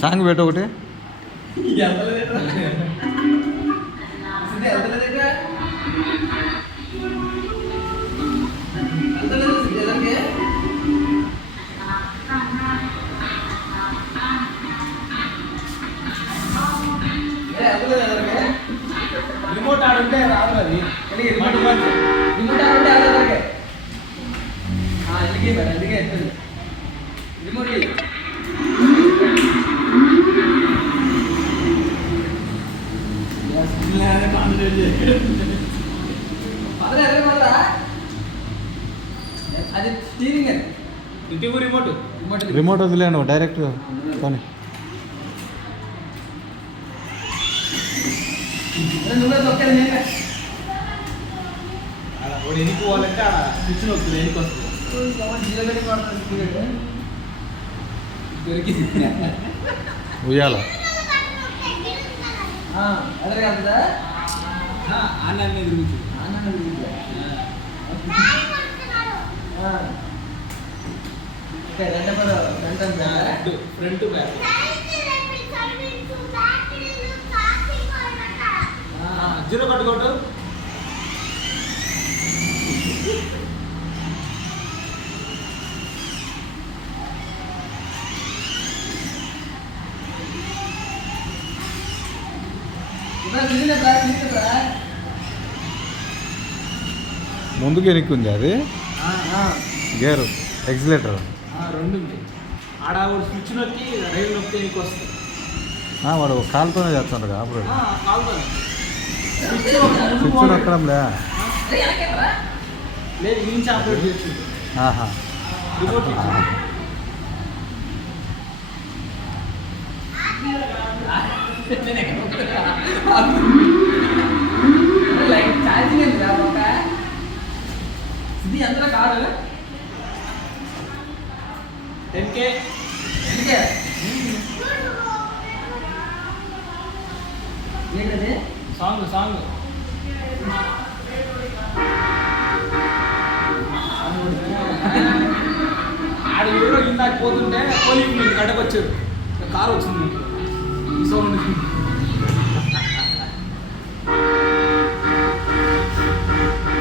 Song పెట్టు ఒకటి. Remote ఆడుంటే రాదు అది. రిమోట్ ఆడుంటే అలాగే అందుకే మరి అందుకే ఎత్తుంది రిమోట్. అది స్టీరింగ్ ఇంటికి రిమోట్ రిమోట్ వదిలేను డైరెక్ట్ కొని. నువ్వే తొక్కది నేనే ఎనికి పోవాలంటే ఆడ స్విచ్ నొక్కుతుంది ఎనికి వస్తుంది. దొరికింది ఉయ్యాల అదే కదా ఆనంద తిరుగుతుంది. ఫ్రంట్ బ్యాక్ జీరో కట్టుకోటు. ముందుకు వెనక్కి ఉంది అది గేరు ఎక్సిలేటర్ రెండు ఉంది ఆడ స్విచ్ నొక్కి రైలు నొక్కి నీకు వస్తుంది. వాడు కాలుతోనే చేస్తుంటారు అప్పుడు స్విచ్ నొక్కడం లేదు నుంచి ఆపరేట్ చేస్తుంది. రిమోట్ ఛార్జింగ్ ఏంటి ఒక ఇది ఎంత కాదు 10K ఏంటది సాంగ్ ఆడ ఎవరో ఇందాక పోతుంటే పోలింగ్ నుంచి గడపొచ్చారు కారు వచ్చింది ఈ సౌండ్.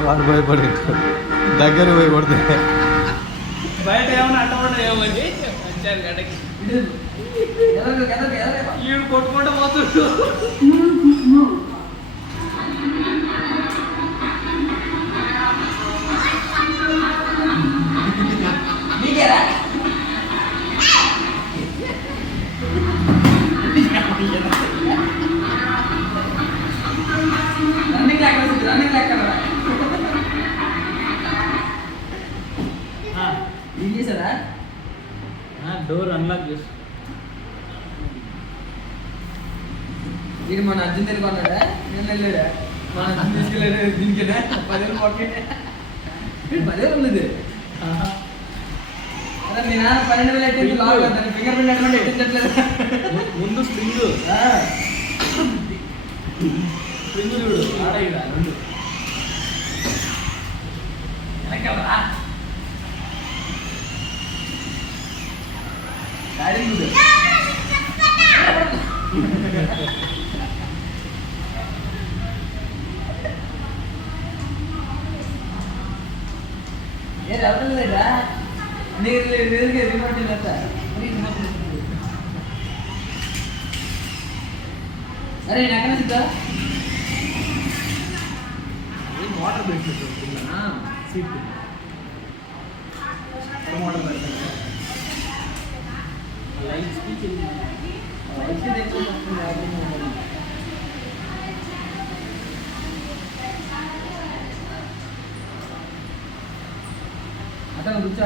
వాడు భయపడి దగ్గర పోయి కొడితే బయట ఏమన్నా అట్టకుండా ఏమని వచ్చారు గడకి ఈడు కొట్టుకుంటూ పోతుంటూ రన్నింగ్ లెక్క ఏం చేశారా డోర్ అన్లాక్ చేసి ఇది మన అర్జున్ తెలుగు అన్నాడా నేను వెళ్ళాడా మన అర్జున్ తీసుకెళ్ళాడు దీనికేనా 10,000 పాకెట్ 10,000 ఉన్నది. అదే మీ నాన్న 12,000 ఎట్టింది లాగా దాని ఫింగర్ ప్రింట్ అటువంటి ఎట్టించట్లేదు. ముందు స్ప్రింగ్ చూడు ఆడ ఇక్కడ రెండు వెనకాలరా గాడి ముందు ఏ రావడం లేదా నీరు రిమోట్ లేదా అరే నేను ఎక్కడ సిద్ధా వాటర్ పెట్టినట్టు సీట్ వాటర్ పెట్టాను లైట్ స్పీచ్ అతను కూర్చో